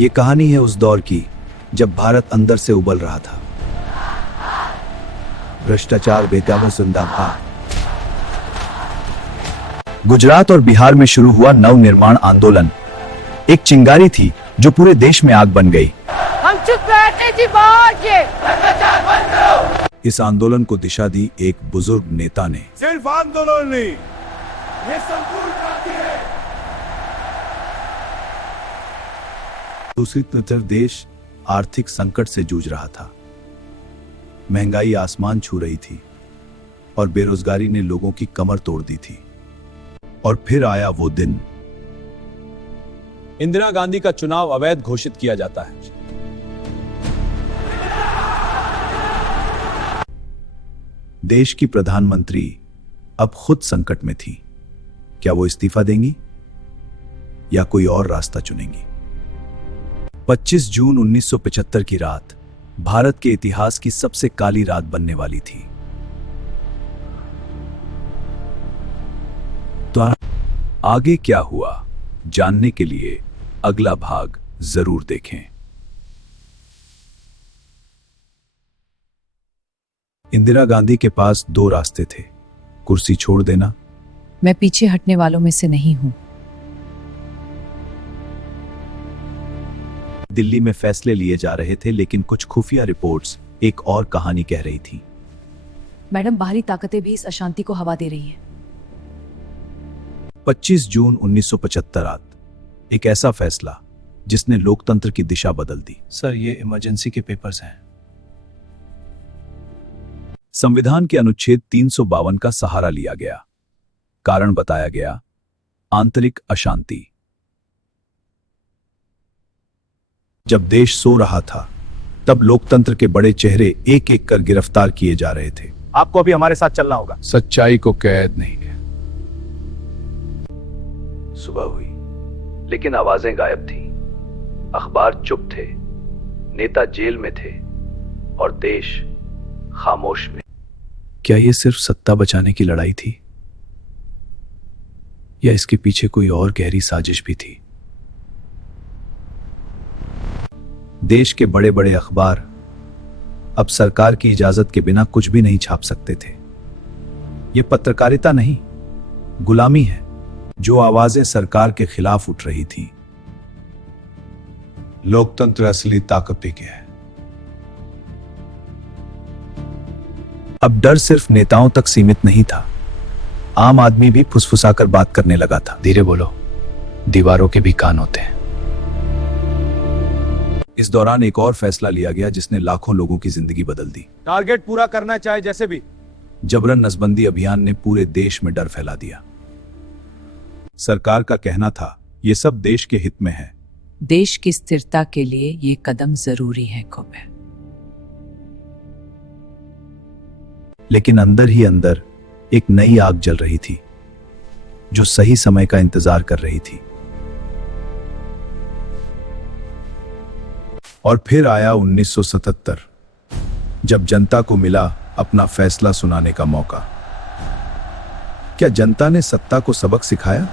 ये कहानी है उस दौर की जब भारत अंदर से उबल रहा था। भ्रष्टाचार बेकाबू जिंदा था। गुजरात और बिहार में शुरू हुआ नवनिर्माण आंदोलन एक चिंगारी थी जो पूरे देश में आग बन गई। हम चुप बैठे जी, बाहर इस आंदोलन को दिशा दी एक बुजुर्ग नेता ने। सिर्फ आंदोलन नहीं, ये संपूर्ण क्रांति है। दूसरी तरफ देश आर्थिक संकट से जूझ रहा था। महंगाई आसमान छू रही थी और बेरोजगारी ने लोगों की कमर तोड़ दी थी। और फिर आया वो दिन। इंदिरा गांधी का चुनाव अवैध घोषित किया जाता है। देश की प्रधानमंत्री अब खुद संकट में थी। क्या वो इस्तीफा देंगी या कोई और रास्ता चुनेंगी? 25 जून 1975 की रात भारत के इतिहास की सबसे काली रात बनने वाली थी। तो आगे क्या हुआ जानने के लिए अगला भाग जरूर देखें। इंदिरा गांधी के पास दो रास्ते थे, कुर्सी छोड़ देना। मैं पीछे हटने वालों में से नहीं हूं। दिल्ली में फैसले लिए जा रहे थे, लेकिन कुछ खुफिया रिपोर्ट्स एक और कहानी कह रही थी। मैडम, बाहरी ताकतें भी इस अशांति को हवा दे रही हैं। 25 जून 1975 रात एक ऐसा फैसला जिसने लोकतंत्र की दिशा बदल दी। सर, ये इमरजेंसी के पेपर्स हैं। संविधान के अनुच्छेद 352 का सहारा लिया गया। कारण बताया गया, आंतरिक अशांति। जब देश सो रहा था तब लोकतंत्र के बड़े चेहरे एक एक कर गिरफ्तार किए जा रहे थे। आपको अभी हमारे साथ चलना होगा। सच्चाई को कैद नहीं है। सुबह हुई, लेकिन आवाजें गायब थी। अखबार चुप थे, नेता जेल में थे और देश खामोश में। क्या यह सिर्फ सत्ता बचाने की लड़ाई थी या इसके पीछे कोई और गहरी साजिश भी थी? देश के बड़े बड़े अखबार अब सरकार की इजाजत के बिना कुछ भी नहीं छाप सकते थे। यह पत्रकारिता नहीं, गुलामी है। जो आवाजें सरकार के खिलाफ उठ रही थी। लोकतंत्र असली ताकत भी क्या है? अब डर सिर्फ नेताओं तक सीमित नहीं था, आम आदमी भी फुसफुसाकर बात करने लगा था। धीरे बोलो, दीवारों के भी कान होते हैं। इस दौरान एक और फैसला लिया गया जिसने लाखों लोगों की जिंदगी बदल दी। टारगेट पूरा करना चाहे जैसे भी। जबरन नसबंदी अभियान ने पूरे देश में डर फैला दिया। सरकार का कहना था, यह सब देश के हित में है। देश की स्थिरता के लिए ये कदम जरूरी है खुबे। लेकिन अंदर ही अंदर एक नई आग जल रही थी जो सही समय का इंतजार कर रही थी। और फिर आया 1977, जब जनता को मिला अपना फैसला सुनाने का मौका। क्या जनता ने सत्ता को सबक सिखाया